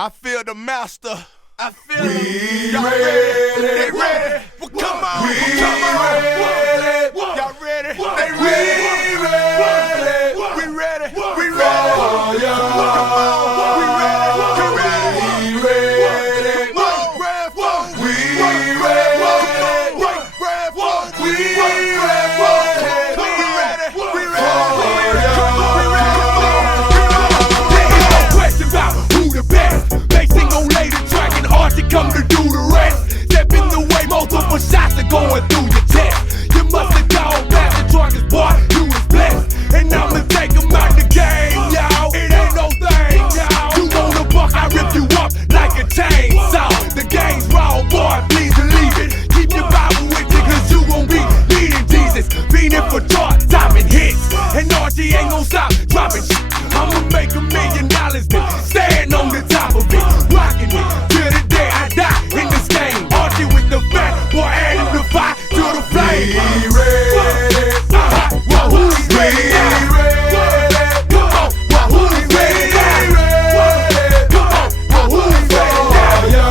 I feel the master. I feel We y'all ready. They ready. Well, come on. We Come on. ready. Y'all ready? They They ready. We ready. We ready. Oh, yeah. Come on. We ready. We ready. We ready. Come on. Grab phone. We Grab ready. phone. Grab phone. We grab phone. We ready. We ready. Oh, yeah. Come on. We ready. There is no question about who the best. Basing on later track and art to come to do the rest. Step in the way, multiple shots are going through your chest. You must have gone past the charges, boy, you was blessed. And I'ma take 'em out the game, y'all. It ain't no thing, y'all. You wanna buck, I rip you up like a chainsaw. The game's raw, boy, please believe it. Keep your Bible with you, cause you gon' be leading Jesus. Beating for chart, topping hits. And Archie ain't gon' stop dropping shit. I'ma make $1 million, then stand on the top of it. Rocking it till the day I die in this game. Archie with the fat, boy, adding the fire to the flame. We ready. Well, who's ready now? Come on, well, who's ready now? Come on, well, who's ready now?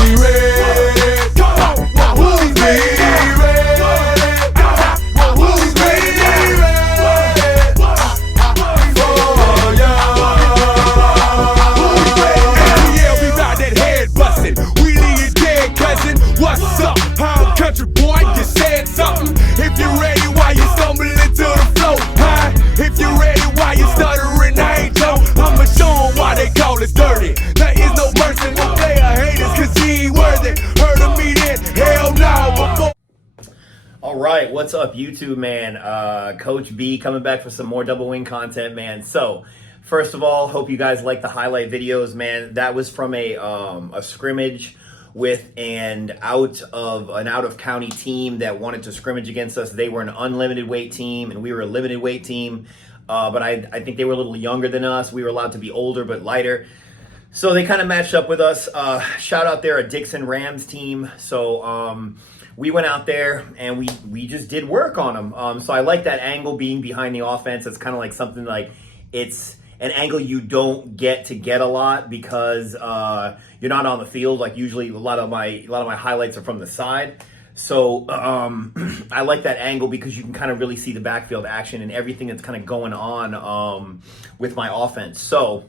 We ready. Come on, well, who's ready now? Well, who's ready yeah, we bout that head bustin'. We leave you dead, cousin. What's up? I'm country boy, you said something. If you're ready, why you stumbling to the flow? Huh? If you're ready, why you stuttering? I ain't Joe. I'ma show 'em why they call it dirty. There is no mercy for player haters, cause he ain't worthy. Heard of me then? Hell no. Before All right, what's up, YouTube, man? Coach B coming back for some more Doublewing content, man. So, first of all, hope you guys like the highlight videos, man. That was from a scrimmage with an out of county team that wanted to scrimmage against us. They were an unlimited weight team, and we were a limited weight team. But I think they were a little younger than us. We were allowed to be older but lighter. So they kind of matched up with us. Shout out there, a Dixon Rams team. So we went out there and we just did work on them. So I like that angle being behind the offense. It's kind of like something like it's an angle you don't get a lot because you're not on the field. Like usually a lot of my highlights are from the side. So I like that angle because you can kind of really see the backfield action and everything that's kind of going on with my offense. So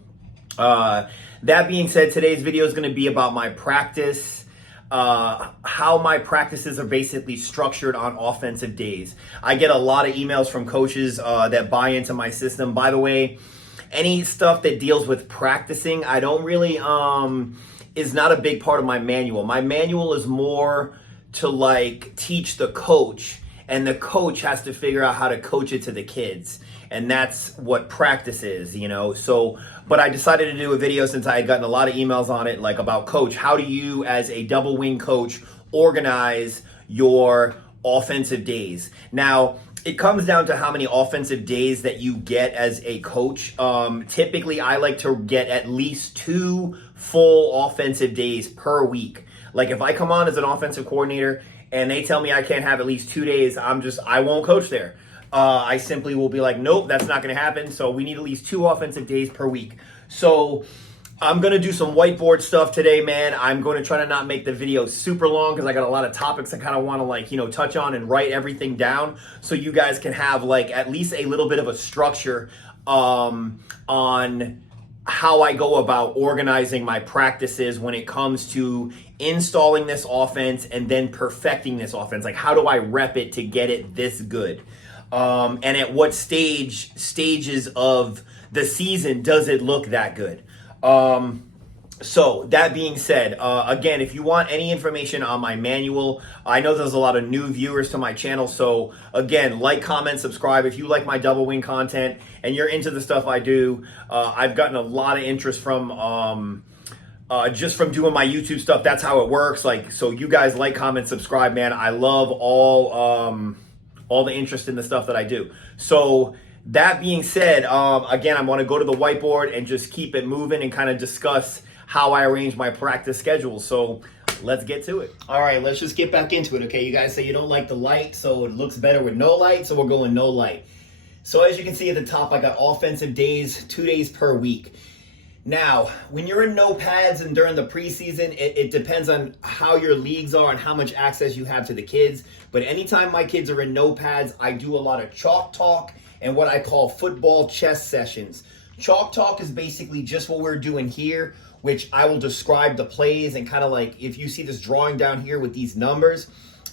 that being said, today's video is going to be about my practice, how my practices are basically structured on offensive days. I get a lot of emails from coaches that buy into my system. By the way, any stuff that deals with practicing, I don't really, is not a big part of my manual. My manual is more to like teach the coach, and the coach has to figure out how to coach it to the kids. And that's what practice is, you know? So, but I decided to do a video since I had gotten a lot of emails on it, like about coach, how do you as a double wing coach organize your offensive days? Now, it comes down to how many offensive days that you get as a coach. Typically, I like to get at least 2 full offensive days per week. Like if I come on as an offensive coordinator and they tell me I can't have at least 2 days, I won't coach there. I simply will be like, nope, that's not going to happen. So we need at least 2 offensive days per week. So I'm going to do some whiteboard stuff today, man. I'm going to try to not make the video super long because I got a lot of topics I kind of want to like, you know, touch on and write everything down so you guys can have like at least a little bit of a structure on how I go about organizing my practices when it comes to installing this offense and then perfecting this offense. Like how do I rep it to get it this good? And at what stages of the season does it look that good? So that being said, again, if you want any information on my manual, I know there's a lot of new viewers to my channel. So again, like, comment, subscribe. If you like my double wing content and you're into the stuff I do, I've gotten a lot of interest from, just from doing my YouTube stuff. That's how it works. Like, so you guys like, comment, subscribe, man. I love all the interest in the stuff that I do. So that being said, again, I want to go to the whiteboard and just keep it moving and kind of discuss how I arrange my practice schedule. So let's get to it. All right, let's just get back into it, okay? You guys say you don't like the light, so it looks better with no light, so we're going no light. So as you can see at the top, I got offensive days, 2 days per week. Now, when you're in no pads and during the preseason, it depends on how your leagues are and how much access you have to the kids. But anytime my kids are in no pads, I do a lot of chalk talk and what I call football chess sessions. Chalk talk is basically just what we're doing here, which I will describe the plays and kind of like, if you see this drawing down here with these numbers,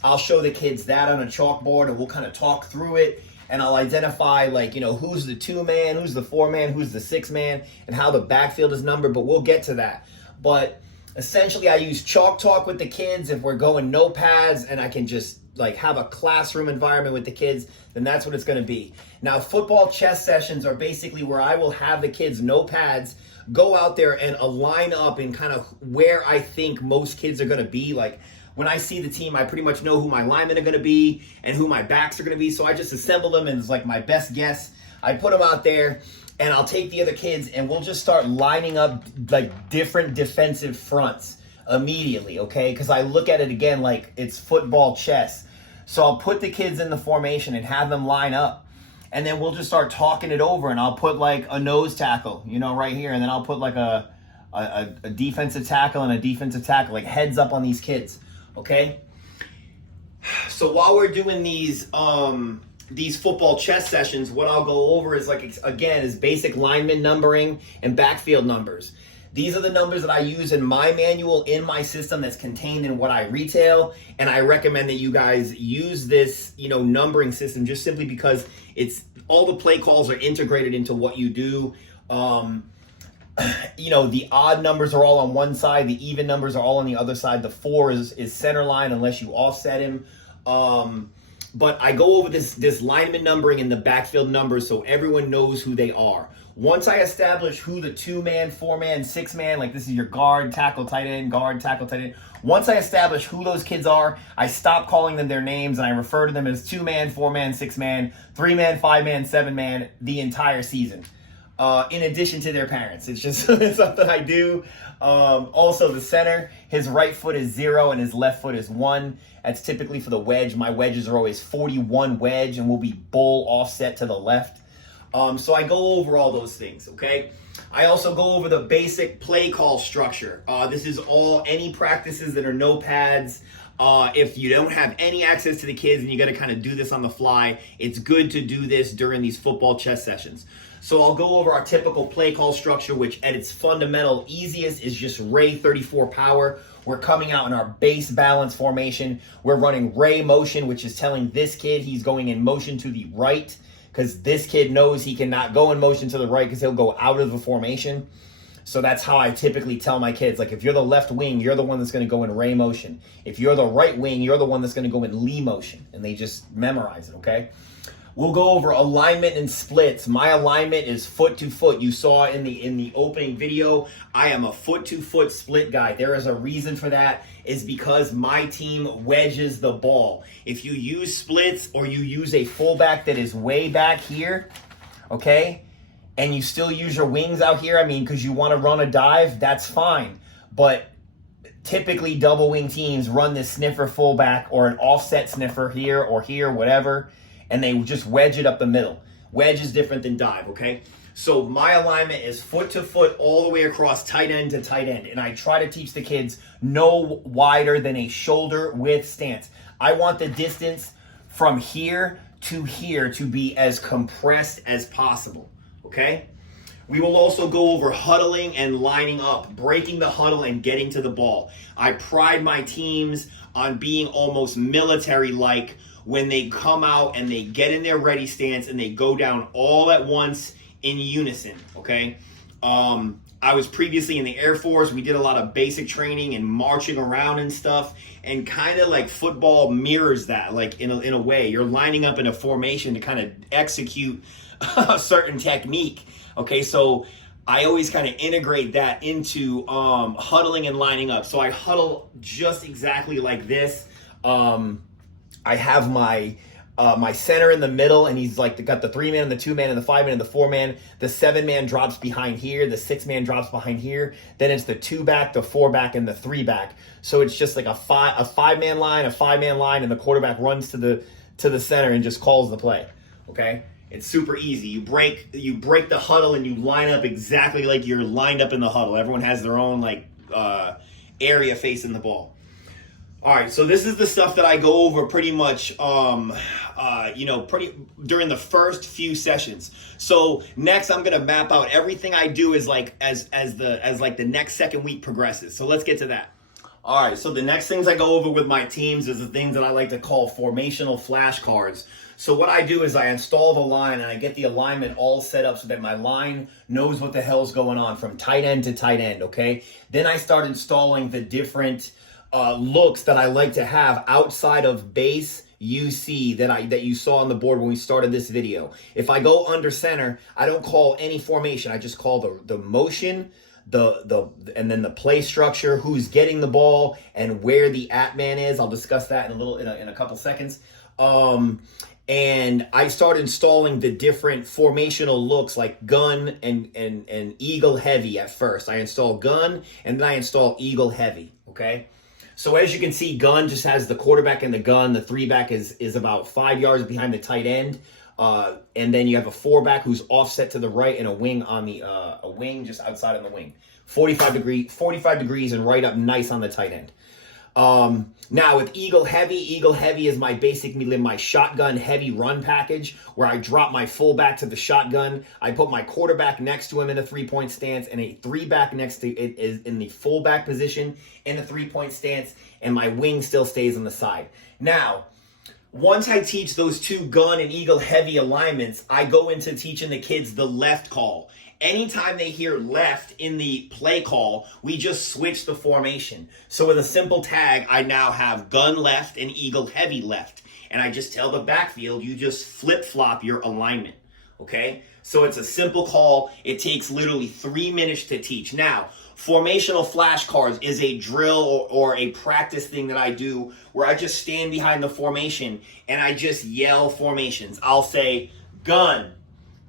I'll show the kids that on a chalkboard and we'll kind of talk through it. And I'll identify, like, you know, who's the 2-man, who's the 4-man, who's the 6-man, and how the backfield is numbered, but we'll get to that. But essentially, I use chalk talk with the kids. If we're going no pads and I can just, like, have a classroom environment with the kids, then that's what it's going to be. Now, football chess sessions are basically where I will have the kids, no pads, go out there and align up in kind of where I think most kids are going to be, like, when I see the team, I pretty much know who my linemen are going to be and who my backs are going to be. So I just assemble them and it's like my best guess. I put them out there and I'll take the other kids and we'll just start lining up like different defensive fronts immediately, okay? Because I look at it again like it's football chess. So I'll put the kids in the formation and have them line up. And then we'll just start talking it over and I'll put like a nose tackle, you know, right here. And then I'll put like a defensive tackle and a defensive tackle, like heads up on these kids. Okay, so while we're doing these football chess sessions, what I'll go over is like, again, is basic lineman numbering and backfield numbers. These are the numbers that I use in my manual, in my system that's contained in what I retail. And I recommend that you guys use this, you know, numbering system just simply because it's all the play calls are integrated into what you do. You know, the odd numbers are all on one side, the even numbers are all on the other side. The 4 is center line unless you offset him. But I go over this lineman numbering and the backfield numbers so everyone knows who they are. Once I establish who the 2-man, 4-man, 6-man, like this is your guard, tackle, tight end, guard, tackle, tight end. Once I establish who those kids are, I stop calling them their names and I refer to them as 2-man, 4-man, 6-man, 3-man, 5-man, 7-man the entire season. In addition to their parents. It's just something I do. Also, the center, his right foot is 0 and his left foot is 1. That's typically for the wedge. My wedges are always 41 wedge and will be bull offset to the left. So I go over all those things, okay? I also go over the basic play call structure. This is all any practices that are no pads. If you don't have any access to the kids and you got to kind of do this on the fly, it's good to do this during these football chess sessions. So I'll go over our typical play call structure, which at its fundamental easiest is just Ray 34 power. We're coming out in our base balance formation. We're running Ray motion, which is telling this kid he's going in motion to the right because this kid knows he cannot go in motion to the right because he'll go out of the formation. So that's how I typically tell my kids, like if you're the left wing, you're the one that's going to go in Ray motion. If you're the right wing, you're the one that's going to go in Lee motion. And they just memorize it, okay? We'll go over alignment and splits. My alignment is foot to foot. You saw in the opening video, I am a foot to foot split guy. There is a reason for that, is because my team wedges the ball. If you use splits or you use a fullback that is way back here, okay, and you still use your wings out here, I mean, because you want to run a dive, that's fine. But typically double wing teams run this sniffer fullback or an offset sniffer here or here, whatever, and they just wedge it up the middle. Wedge is different than dive, okay? So my alignment is foot to foot all the way across tight end to tight end. And I try to teach the kids no wider than a shoulder width stance. I want the distance from here to be as compressed as possible, okay? We will also go over huddling and lining up, breaking the huddle and getting to the ball. I pride my teams on being almost military-like when they come out and they get in their ready stance and they go down all at once in unison, okay? I was previously in the Air Force. We did a lot of basic training and marching around and stuff, and kind of like football mirrors that, like in a way. You're lining up in a formation to kind of execute a certain technique, okay? So I always kind of integrate that into huddling and lining up. So I huddle just exactly like this. I have my center in the middle, and he's like got the 3-man and the 2-man and the 5-man and the 4-man. The 7-man drops behind here. The 6-man drops behind here. Then it's the 2-back, the 4-back, and the 3-back. So it's just like a 5-man line, and the quarterback runs to the center and just calls the play. Okay. It's super easy. You break the huddle and you line up exactly like you're lined up in the huddle. Everyone has their own like area facing the ball. All right, so this is the stuff that I go over pretty much, during the first few sessions. So next, I'm gonna map out everything I do as the next second week progresses. So let's get to that. All right, so the next things I go over with my teams is the things that I like to call formational flashcards. So what I do is I install the line and I get the alignment all set up so that my line knows what the hell's going on from tight end to tight end, okay? Then I start installing the different looks that I like to have outside of base UC that you saw on the board when we started this video. If I go under center, I don't call any formation. I just call the motion, and then the play structure, who's getting the ball, and where the at-man is. I'll discuss that in a couple seconds. And I start installing the different formational looks like gun and eagle heavy at first. I install gun and then I install eagle heavy, okay? So as you can see, gun just has the quarterback and the gun. The 3-back is about 5 yards behind the tight end. And then you have a 4-back who's offset to the right and a wing on a wing just outside on the wing. 45 degrees and right up nice on the tight end. Now with Eagle Heavy is my shotgun heavy run package where I drop my fullback to the shotgun. I put my quarterback next to him in a 3-point stance and a 3-back next to it is in the fullback position in the 3-point stance, and my wing still stays on the side. Now, once I teach those two gun and Eagle Heavy alignments, I go into teaching the kids the left call. Anytime they hear left in the play call, we just switch the formation. So with a simple tag, I now have gun left and Eagle Heavy left. And I just tell the backfield, you just flip-flop your alignment, okay? So it's a simple call. It takes literally 3 minutes to teach. Now, formational flashcards is a drill or a practice thing that I do where I just stand behind the formation and I just yell formations. I'll say, gun,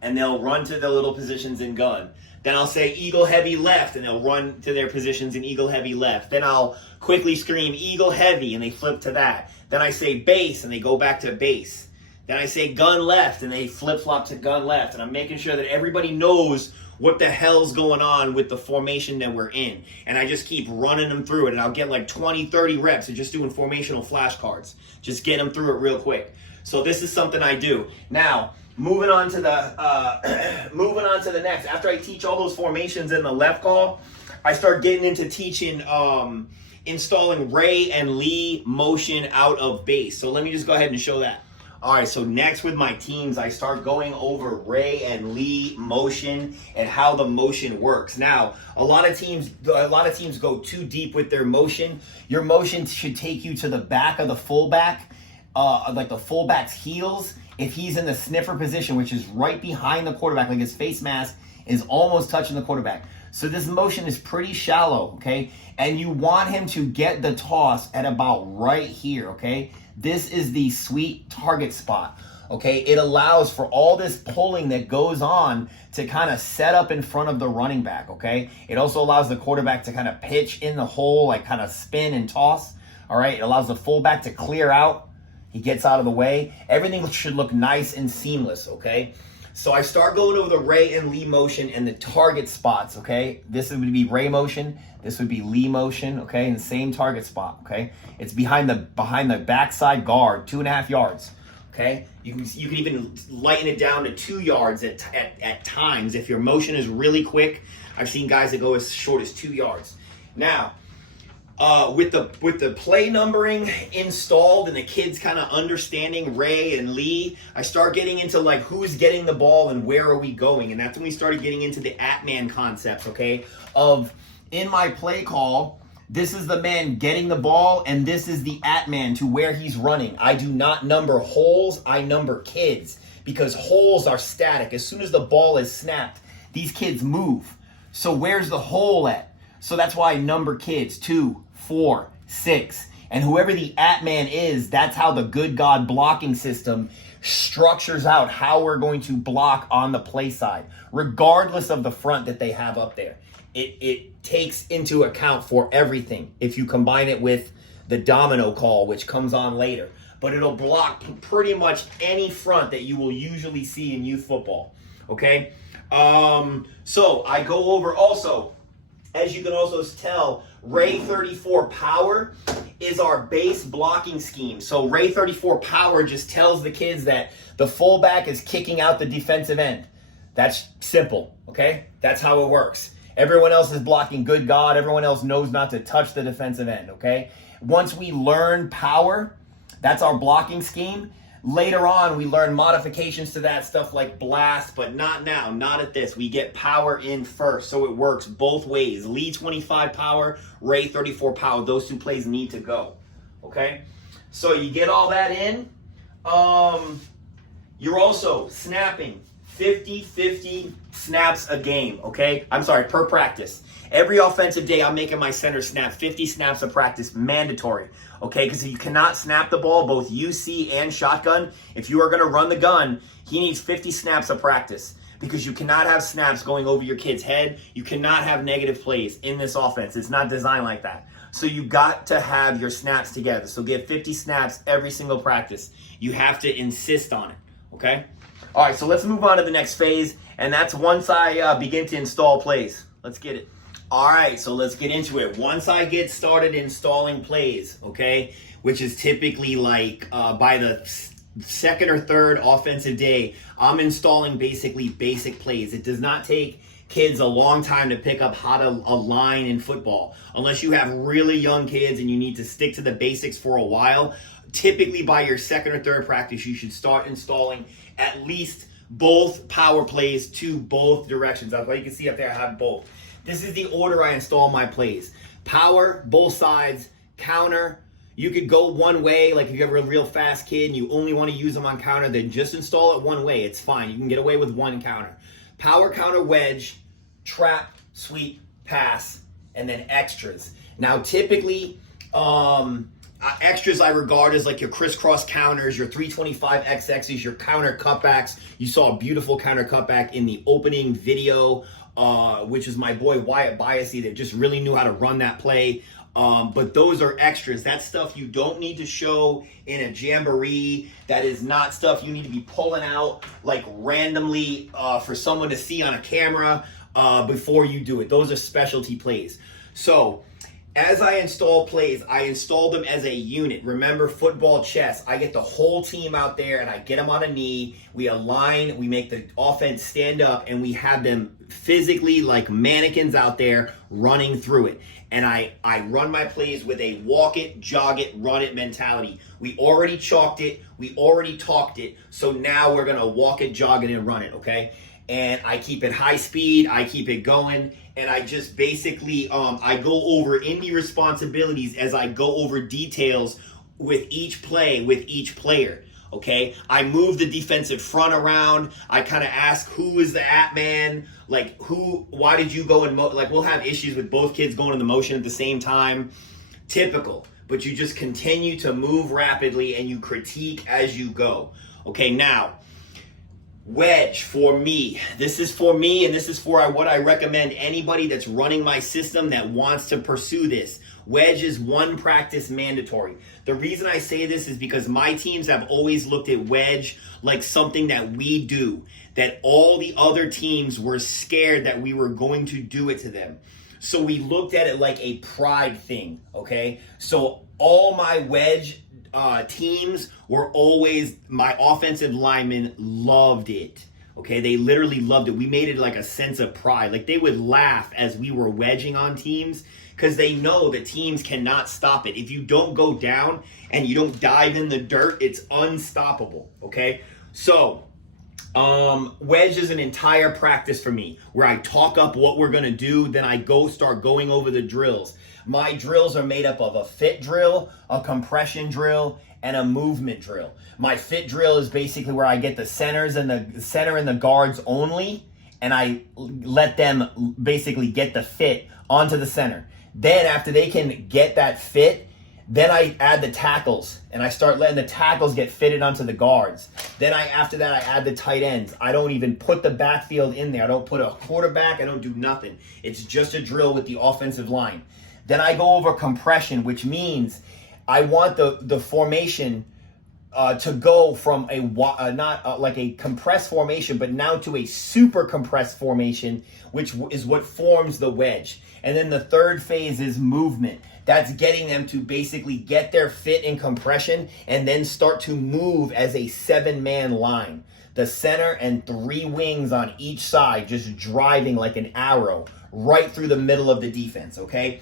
and they'll run to the little positions in gun. Then I'll say Eagle Heavy left, and they'll run to their positions in Eagle Heavy left. Then I'll quickly scream Eagle Heavy, and they flip to that. Then I say base, and they go back to base. Then I say gun left, and they flip-flop to gun left. And I'm making sure that everybody knows what the hell's going on with the formation that we're in. And I just keep running them through it, and I'll get like 20, 30 reps of just doing formational flashcards. Just get them through it real quick. So this is something I do. Now, moving on to the next. After I teach all those formations in the left call, I start getting into teaching installing Ray and Lee motion out of base. So let me just go ahead and show that. All right, so next with my teams, I start going over Ray and Lee motion and how the motion works. Now, a lot of teams go too deep with their motion. Your motion should take you to the back of the fullback, like the fullback's heels. If he's in the sniffer position, which is right behind the quarterback, like his face mask is almost touching the quarterback. So this motion is pretty shallow, okay? And you want him to get the toss at about right here, okay? This is the sweet target spot, okay? It allows for all this pulling that goes on to kind of set up in front of the running back, okay? It also allows the quarterback to kind of pitch in the hole, like kind of spin and toss, all right? It allows the fullback to clear out. He gets out of the way. Everything should look nice and seamless, okay? So I start going over the Ray and Lee motion and the target spots, okay? This would be Ray motion. This would be Lee motion, okay? And same target spot, okay? It's behind the backside guard, 2.5 yards, okay? You can even lighten it down to 2 yards at times. If your motion is really quick, I've seen guys that go as short as 2 yards. Now, with the play numbering installed and the kids kind of understanding Ray and Lee, I start getting into like who's getting the ball and where are we going, and that's when we started getting into the at-man concepts, okay? Of in my play call, this is the man getting the ball and this is the at-man to where he's running. I do not number holes, I number kids because holes are static. As soon as the ball is snapped, these kids move. So where's the hole at? So that's why I number kids 2, 4, 6. And whoever the at-man is, that's how the good God blocking system structures out how we're going to block on the play side, regardless of the front that they have up there. It takes into account for everything if you combine it with the domino call, which comes on later. but it'll block pretty much any front that you will usually see in youth football, okay? So I go over also, as you can also tell, Ray 34 Power is our base blocking scheme. So Ray 34 Power just tells the kids that the fullback is kicking out the defensive end. That's simple, okay? That's how it works. Everyone else is blocking good God. Everyone else knows not to touch the defensive end, okay? Once we learn power, that's our blocking scheme. Later on, we learn modifications to that, stuff like blast, but not now, not at this. We get power in first, so it works both ways. Lee 25 power, Ray 34 power. Those two plays need to go, okay? So you get all that in. You're also snapping 50-50 snaps a game, okay? I'm sorry, per practice. Every offensive day, I'm making my center snap 50 snaps of practice, mandatory, okay? Because you cannot snap the ball, both UC and shotgun. If you are going to run the gun, he needs 50 snaps of practice because you cannot have snaps going over your kid's head. You cannot have negative plays in this offense. It's not designed like that. So you got to have your snaps together. So get 50 snaps every single practice. You have to insist on it, okay? All right, so let's move on to the next phase, and that's once I begin to install plays. Let's get it. All right, so let's get into it. Once I get started installing plays, okay, which is typically like by the second or third offensive day, I'm installing basically basic plays. It does not take kids a long time to pick up how to align in football. Unless you have really young kids and you need to stick to the basics for a while, typically by your second or third practice, you should start installing at least both power plays to both directions. That's why you can see up there I have both. This is the order I install my plays. Power, both sides, counter. You could go one way, like if you have a real fast kid and you only want to use them on counter, then just install it one way. It's fine. You can get away with one counter. Power, counter, wedge, trap, sweep, pass, and then extras. Now, typically, extras I regard as like your crisscross counters, your 325 XXs, your counter cutbacks. You saw a beautiful counter cutback in the opening video, which is my boy Wyatt Biasy that just really knew how to run that play. But those are extras. That's stuff you don't need to show in a jamboree. That is not stuff you need to be pulling out like randomly for someone to see on a camera before you do it. Those are specialty plays. So as I install plays, I install them as a unit. Remember, football, chess. I get the whole team out there and I get them on a knee. We align, we make the offense stand up, and we have them physically like mannequins out there running through it. And I run my plays with a walk it, jog it, run it mentality. We already chalked it. We already talked it. So now we're going to walk it, jog it, and run it, okay? And I keep it high speed. I keep it going. And I just basically, I go over any responsibilities as I go over details with each play, with each player, okay? I move the defensive front around. I kind of ask, who is the at man? Like, why did you go in, like, we'll have issues with both kids going in the motion at the same time. Typical. But you just continue to move rapidly and you critique as you go. Okay, now, wedge for me. This is for me, and this is for what I recommend anybody that's running my system that wants to pursue this. Wedge is one practice mandatory. The reason I say this is because my teams have always looked at wedge like something that we do, that all the other teams were scared that we were going to do it to them. So we looked at it like a pride thing, okay? So all my wedge teams were always, my offensive linemen loved it. Okay, they literally loved it. We made it like a sense of pride. Like they would laugh as we were wedging on teams because they know that teams cannot stop it. If you don't go down and you don't dive in the dirt, it's unstoppable. Okay, so wedge is an entire practice for me where I talk up what we're gonna do, then I start going over the drills. My drills are made up of a fit drill, a compression drill, and a movement drill. My fit drill is basically where I get the centers and the center and the guards only, and I let them basically get the fit onto the center. Then after they can get that fit, then I add the tackles, and I start letting the tackles get fitted onto the guards. Then after that, I add the tight ends. I don't even put the backfield in there. I don't put a quarterback. I don't do nothing. It's just a drill with the offensive line. Then I go over compression, which means I want the formation to go from not like a compressed formation, but now to a super compressed formation, which is what forms the wedge. And then the third phase is movement. That's getting them to basically get their fit in compression and then start to move as a 7-man line. The center and 3 wings on each side, just driving like an arrow right through the middle of the defense, okay?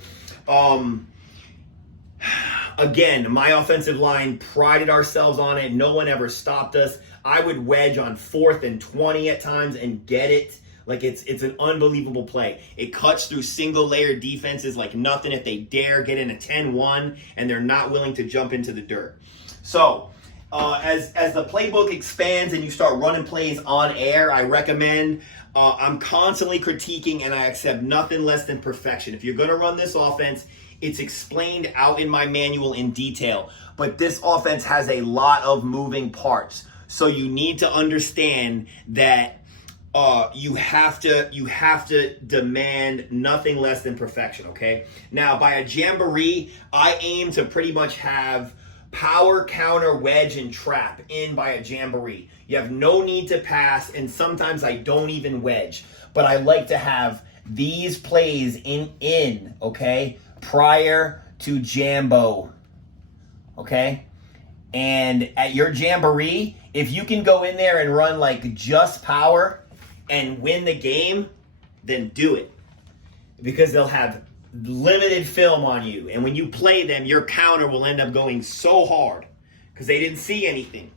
Again, my offensive line prided ourselves on it. No one ever stopped us. I would wedge on 4th and 20 at times and get it. Like it's an unbelievable play. It cuts through single layer defenses like nothing if they dare get in a 10-1 and they're not willing to jump into the dirt. So as the playbook expands and you start running plays on air, I recommend, I'm constantly critiquing and I accept nothing less than perfection. If you're going to run this offense, it's explained out in my manual in detail, but this offense has a lot of moving parts. So you need to understand that you have to demand nothing less than perfection, okay? Now, by a jamboree, I aim to pretty much have power, counter, wedge, and trap in by a jamboree. You have no need to pass, and sometimes I don't even wedge, but I like to have these plays in, okay, prior to jambo, okay? And at your jamboree, if you can go in there and run like just power and win the game, then do it. Because they'll have limited film on you. And when you play them, your counter will end up going so hard because they didn't see anything.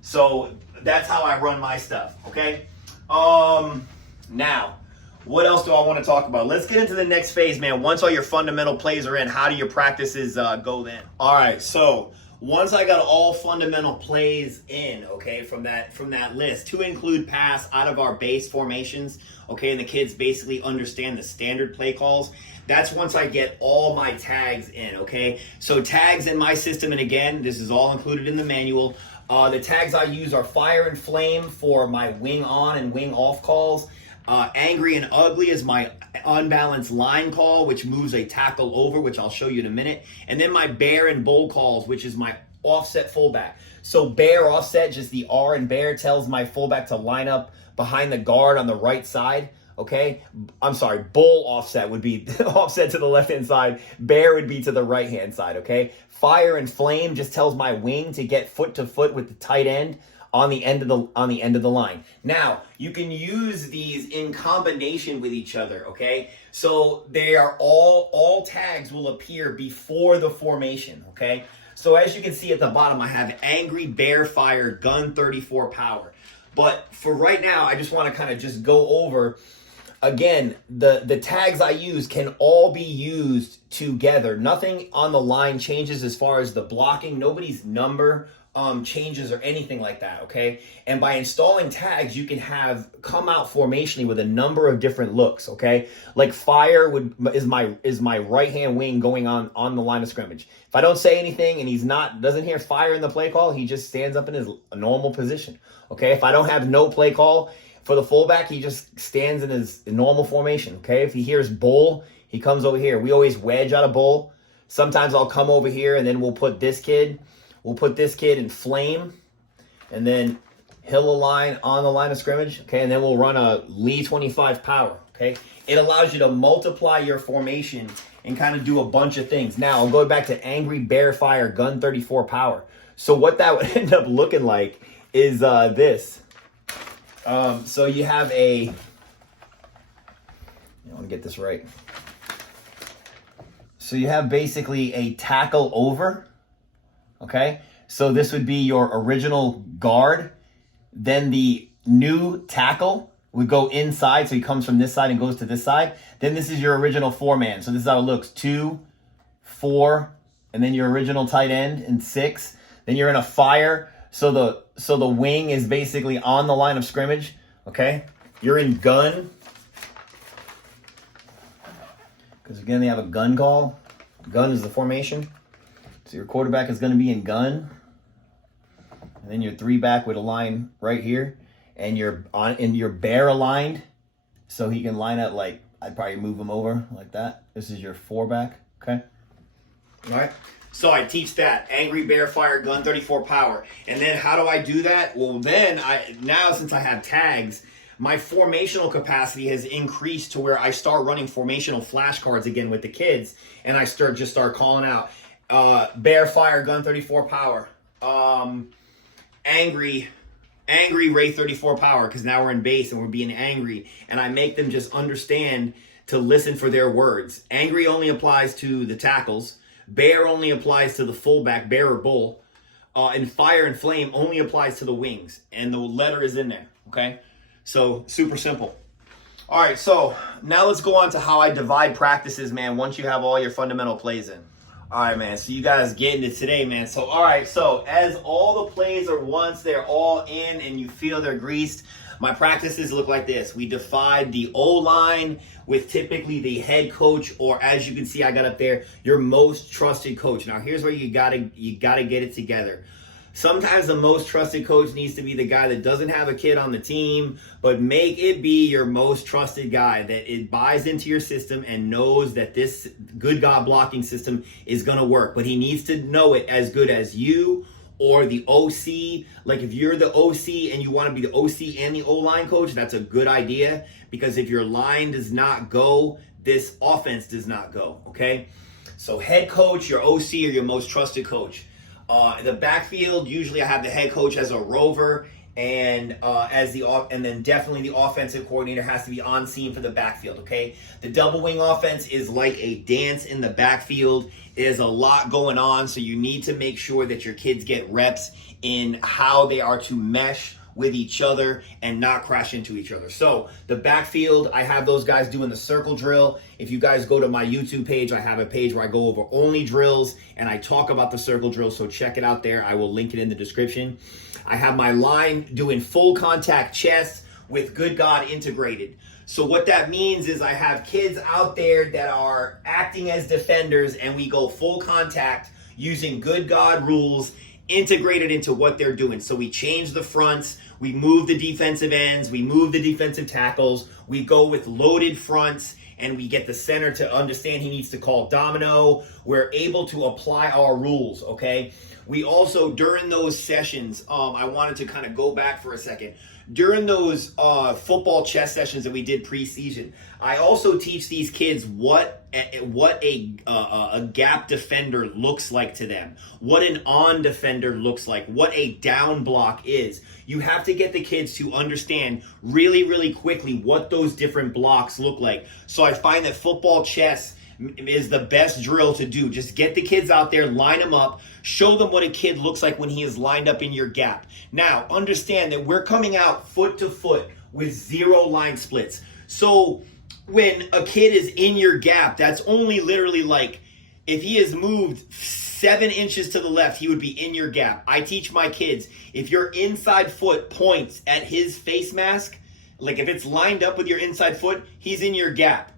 So that's how I run my stuff, okay? Now, what else do I want to talk about? Let's get into the next phase, man. Once all your fundamental plays are in, how do your practices go then? All right, so once I got all fundamental plays in, okay, from that list, to include pass out of our base formations, okay, and the kids basically understand the standard play calls, that's once I get all my tags in, okay? So tags in my system, and again, this is all included in the manual. The tags I use are fire and flame for my wing on and wing off calls. Angry and ugly is my unbalanced line call, which moves a tackle over, which I'll show you in a minute. And then my bear and bull calls, which is my offset fullback. So bear offset, just the R in bear tells my fullback to line up behind the guard on the right side. Okay, I'm sorry, bull offset would be offset to the left-hand side. Bear would be to the right-hand side, okay? Fire and flame just tells my wing to get foot to foot with the tight end on the end of the line. Now, you can use these in combination with each other, okay? So they are all tags will appear before the formation, okay? So as you can see at the bottom, I have angry, bear, fire, gun, 34 power. But for right now, I just want to kind of just go over, again, the tags I use can all be used together. Nothing on the line changes as far as the blocking. Nobody's number changes or anything like that, okay? And by installing tags, you can have come out formationally with a number of different looks, okay? Like fire is my right hand wing going on the line of scrimmage. If I don't say anything and doesn't hear fire in the play call, he just stands up in his normal position, okay? If I don't have no play call for the fullback, he just stands in his normal formation, okay? If he hears bull, he comes over here. We always wedge out of bull. Sometimes I'll come over here and then we'll put this kid in flame, and then he'll align on the line of scrimmage, okay? And then we'll run a Lee 25 power, okay? It allows you to multiply your formation and kind of do a bunch of things. Now, I'll go back to angry, bear, fire, gun, 34 power. So what that would end up looking like is this. So you have I want to get this right. So you have basically a tackle over, okay? So this would be your original guard. Then the new tackle would go inside. So he comes from this side and goes to this side. Then this is your original 4-man. So this is how it looks. 2, 4, and then your original tight end in 6. Then you're in a fire. So the wing is basically on the line of scrimmage, okay? You're in gun. Because again, they have a gun call. Gun is the formation. So your quarterback is going to be in gun. And then your 3-back would align right here. And you're bear aligned. So he can line up like, I'd probably move him over like that. This is your 4-back, okay? All right. So I teach that angry bear fire gun 34 power. And then how do I do that? Well, then now since I have tags, my formational capacity has increased to where I start running formational flashcards again with the kids, and I start calling out bear fire gun 34 power, angry ray 34 power, because now we're in base and we're being angry, and I make them just understand to listen for their words. Angry only applies to the tackles. Bear only applies to the fullback, bear or bull. And fire and flame only applies to the wings. And the letter is in there, okay? So, super simple. All right, so now let's go on to how I divide practices, man, once you have all your fundamental plays in. All right, man, so you guys getting it today, man. So, all right, so as all the plays are once they're all in and you feel they're greased, my practices look like this. We divide the O-line with typically the head coach, or as you can see, I got up there, your most trusted coach. Now, here's where you gotta get it together. Sometimes the most trusted coach needs to be the guy that doesn't have a kid on the team, but make it be your most trusted guy that it buys into your system and knows that this good God blocking system is gonna work. But he needs to know it as good as you or the OC. Like if you're the OC and you want to be the OC and the O-line coach, that's a good idea, because if your line does not go, this offense does not go, okay? So head coach, your OC, or your most trusted coach. The backfield, usually I have the head coach as a rover, and then definitely the offensive coordinator has to be on scene for the backfield, okay? The double wing offense is like a dance in the backfield. There's a lot going on, so you need to make sure that your kids get reps in how they are to mesh with each other and not crash into each other. So the backfield, I have those guys doing the circle drill. If you guys go to my YouTube page, I have a page where I go over only drills and I talk about the circle drill, so check it out there. I will link it in the description. I have my line doing full contact chest with Good God integrated. So what that means is I have kids out there that are acting as defenders, and we go full contact using Good God rules integrated into what they're doing. So we change the fronts, we move the defensive ends, we move the defensive tackles, we go with loaded fronts, and we get the center to understand he needs to call domino. We're able to apply our rules, okay? We also, during those sessions, I wanted to kind of go back for a second. During those football chess sessions that we did pre-season, I also teach these kids what a gap defender looks like to them, what an on defender looks like, what a down block is. You have to get the kids to understand really, really quickly what those different blocks look like. So I find that football chess is the best drill to do. Just get the kids out there, line them up, show them what a kid looks like when he is lined up in your gap. Now, understand that we're coming out foot to foot with 0 line splits. So when a kid is in your gap, that's only literally like, if he has moved 7 inches to the left, he would be in your gap. I teach my kids, if your inside foot points at his face mask, like if it's lined up with your inside foot, he's in your gap.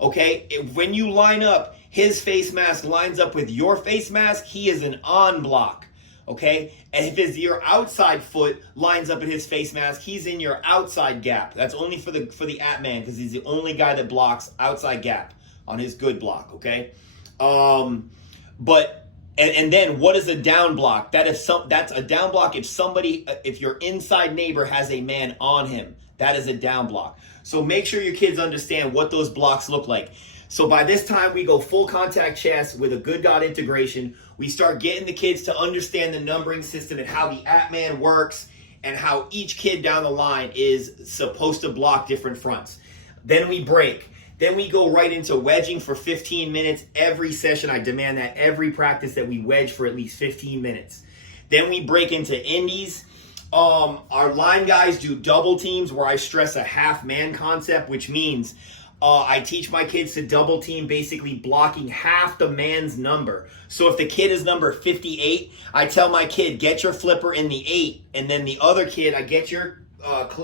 Okay, when you line up, his face mask lines up with your face mask, he is an on block. Okay, and if your outside foot lines up at his face mask, he's in your outside gap. That's only for the at man, because he's the only guy that blocks outside gap on his good block. Okay, but then what is a down block? That's a down block if your inside neighbor has a man on him. That is a down block. So make sure your kids understand what those blocks look like. So by this time, we go full contact chess with a Good God integration. We start getting the kids to understand the numbering system and how the at-man works and how each kid down the line is supposed to block different fronts. Then we break. Then we go right into wedging for 15 minutes. Every session, I demand that every practice that we wedge for at least 15 minutes. Then we break into indies. Our line guys do double teams where I stress a half man concept, which means I teach my kids to double team, basically blocking half the man's number. So if the kid is number 58, I tell my kid, get your flipper in the 8, and then the other kid, I get your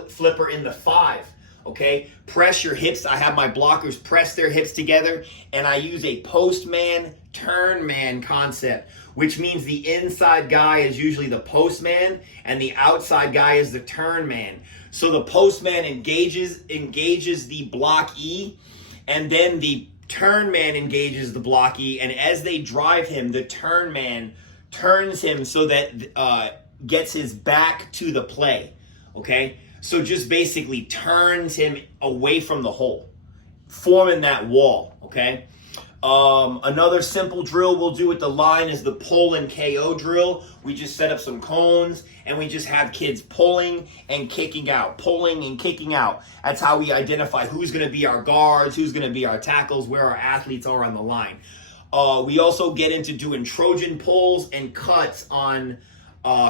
flipper in the 5. Okay, press your hips. I have my blockers press their hips together, and I use a postman turn man concept, which means the inside guy is usually the postman and the outside guy is the turn man. So the postman engages the block E, and then the turn man engages the blocky, and as they drive him, the turn man turns him so that gets his back to the play, okay? So just basically turns him away from the hole, forming that wall, okay? Another simple drill we'll do with the line is the pull and KO drill. We just set up some cones and we just have kids pulling and kicking out, pulling and kicking out. That's how we identify who's going to be our guards, who's going to be our tackles, where our athletes are on the line. We also get into doing Trojan pulls and cuts on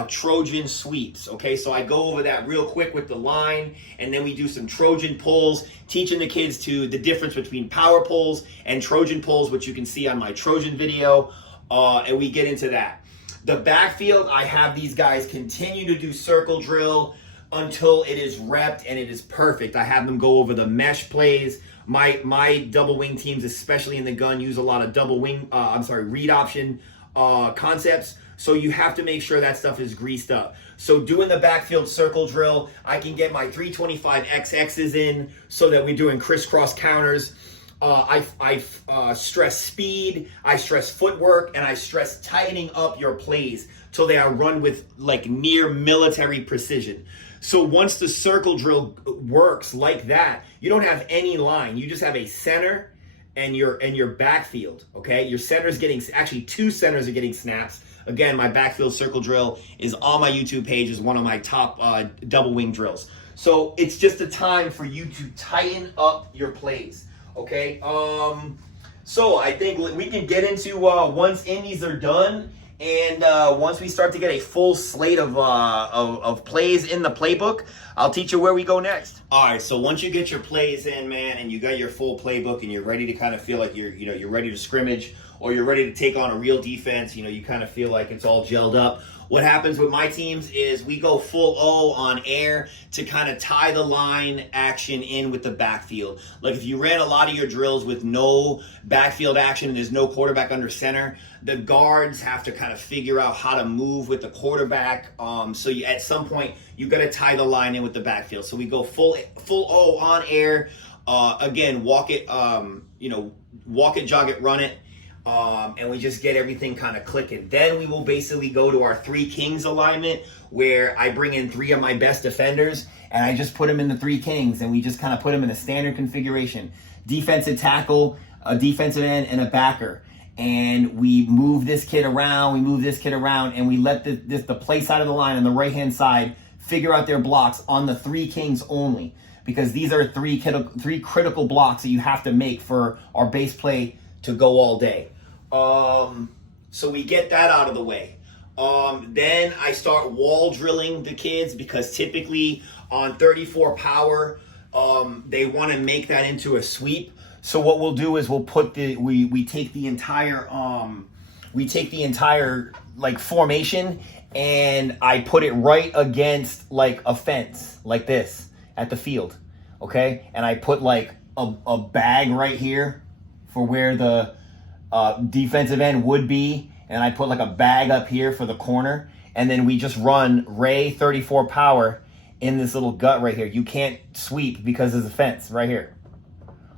Trojan sweeps. Okay, so I go over that real quick with the line, and then we do some Trojan pulls, teaching the kids the difference between power pulls and Trojan pulls, which you can see on my Trojan video, and we get into that. The backfield, I have these guys continue to do circle drill until it is repped and it is perfect. I have them go over the mesh plays. My double wing teams, especially in the gun, use a lot of read option concepts. So you have to make sure that stuff is greased up. So doing the backfield circle drill, I can get my 325 XXs in so that we're doing crisscross counters. I stress speed, I stress footwork, and I stress tightening up your plays till they are run with like near military precision. So once the circle drill works like that, you don't have any line. You just have a center and your backfield, okay? Your center's getting, actually two centers are getting snaps. Again, my backfield circle drill is on my YouTube page, is one of my top double wing drills. So it's just a time for you to tighten up your plays, okay? So I think we can get into once indies are done, and once we start to get a full slate of plays in the playbook, I'll teach you where we go next. All right, so once you get your plays in, man, and you got your full playbook and you're ready to kind of feel like you're ready to scrimmage, or you're ready to take on a real defense, you kind of feel like it's all gelled up. What happens with my teams is we go full O on air to kind of tie the line action in with the backfield. Like if you ran a lot of your drills with no backfield action and there's no quarterback under center, the guards have to kind of figure out how to move with the quarterback. So at some point, you got to tie the line in with the backfield. So we go full O on air. Again, walk it, jog it, run it. And we just get everything kind of clicking. Then we will basically go to our 3 kings alignment, where I bring in 3 of my best defenders and I just put them in the 3 kings, and we just kind of put them in a standard configuration: defensive tackle, a defensive end, and a backer. And we move this kid around, and we let the play side of the line on the right hand side figure out their blocks on the 3 kings only, because these are three critical blocks that you have to make for our base play to go all day. So we get that out of the way. Then I start wall drilling the kids, because typically on 34 power, they want to make that into a sweep. So what we'll do is we'll put we take the entire like formation, and I put it right against like a fence like this at the field, okay? And I put like a bag right here for where the defensive end would be, and I put like a bag up here for the corner, and then we just run Ray 34 power in this little gut right here. You can't sweep because of the fence right here.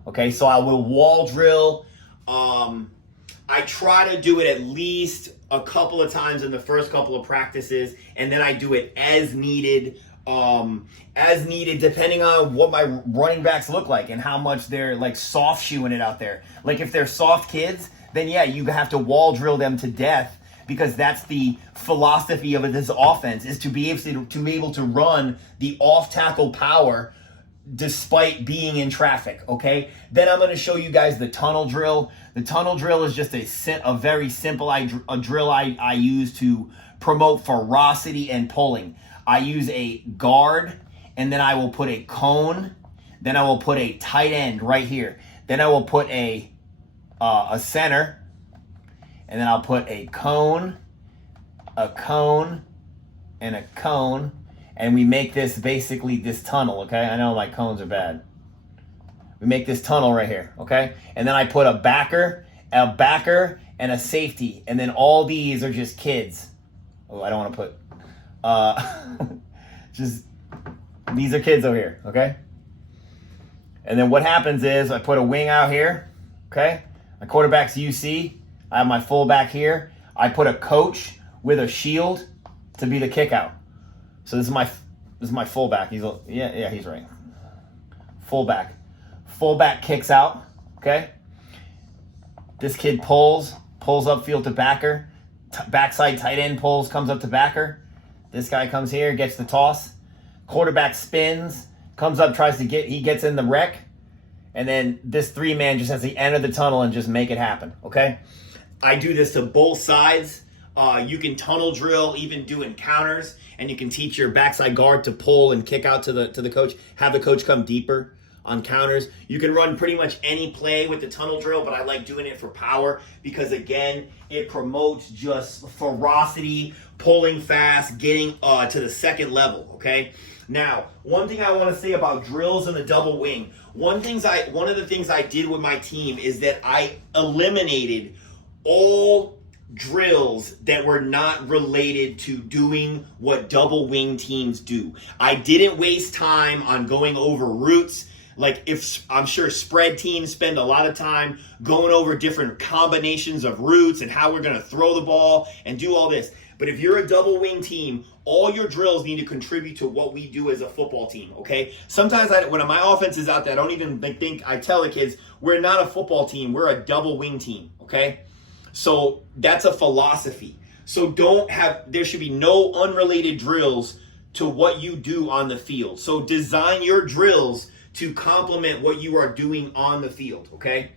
Okay, so I will wall drill. I try to do it at least a couple of times in the first couple of practices, and then I do it as needed depending on what my running backs look like and how much they're like soft shoeing it out there. Like if they're soft kids, then yeah, you have to wall drill them to death, because that's the philosophy of this offense, is to be able to run the off tackle power despite being in traffic, okay? Then I'm going to show you guys the tunnel drill. The tunnel drill is just a very simple drill I use to promote ferocity and pulling. I use a guard, and then I will put a cone, then I will put a tight end right here. Then I will put a center, and then I'll put a cone, and a cone, and we make this basically this tunnel, okay? I know like cones are bad. We make this tunnel right here, okay? And then I put a backer, and a safety, and then all these are just kids. Oh, I don't want to put, just, these are kids over here, okay? And then what happens is I put a wing out here, Okay? My quarterback's UC. I have my fullback here. I put a coach with a shield to be the kick out. So this is my fullback. He's right. Fullback. Fullback kicks out. Okay? This kid pulls upfield to backer. Backside tight end pulls, comes up to backer. This guy comes here, gets the toss. Quarterback spins, comes up, he gets in the wreck. And then this 3-man just has to enter the tunnel and just make it happen, okay? I do this to both sides. You can tunnel drill, even do encounters, and you can teach your backside guard to pull and kick out to the coach. Have the coach come deeper on counters. You can run pretty much any play with the tunnel drill, but I like doing it for power because, again, it promotes just ferocity, pulling fast, getting to the second level, okay? Now, one thing I want to say about drills and the double wing, one of the things I did with my team is that I eliminated all drills that were not related to doing what double wing teams do. I didn't waste time on going over routes. Like, if I'm sure spread teams spend a lot of time going over different combinations of routes and how we're going to throw the ball and do all this. But if you're a double wing team, all your drills need to contribute to what we do as a football team, okay? Sometimes when my offense is out there, I don't even think, I tell the kids, we're not a football team, we're a double wing team, okay? So that's a philosophy. So there should be no unrelated drills to what you do on the field. So design your drills to complement what you are doing on the field, okay?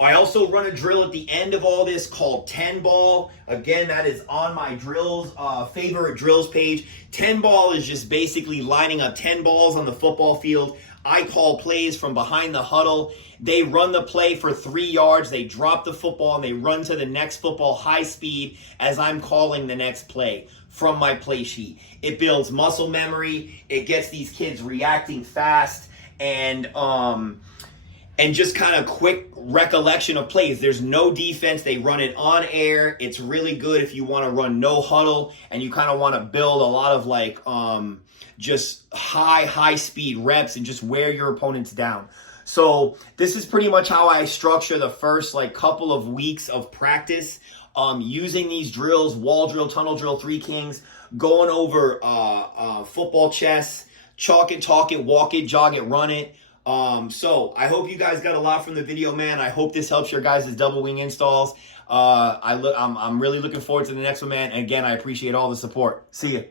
I also run a drill at the end of all this called 10 ball. Again, that is on my drills, favorite drills page. 10 ball is just basically lining up 10 balls on the football field. I call plays from behind the huddle. They run the play for 3 yards. They drop the football and they run to the next football high speed as I'm calling the next play from my play sheet. It builds muscle memory. It gets these kids reacting fast and just kind of quick recollection of plays. There's no defense. They run it on air. It's really good if you want to run no huddle and you kind of want to build a lot of like just high speed reps and just wear your opponents down. So this is pretty much how I structure the first like couple of weeks of practice. Using these drills, wall drill, tunnel drill, 3 kings, going over football chess, chalk it, talk it, walk it, jog it, run it. So I hope you guys got a lot from the video, man. I hope this helps your guys' double wing installs. I'm really looking forward to the next one, man. And again, I appreciate all the support. See ya.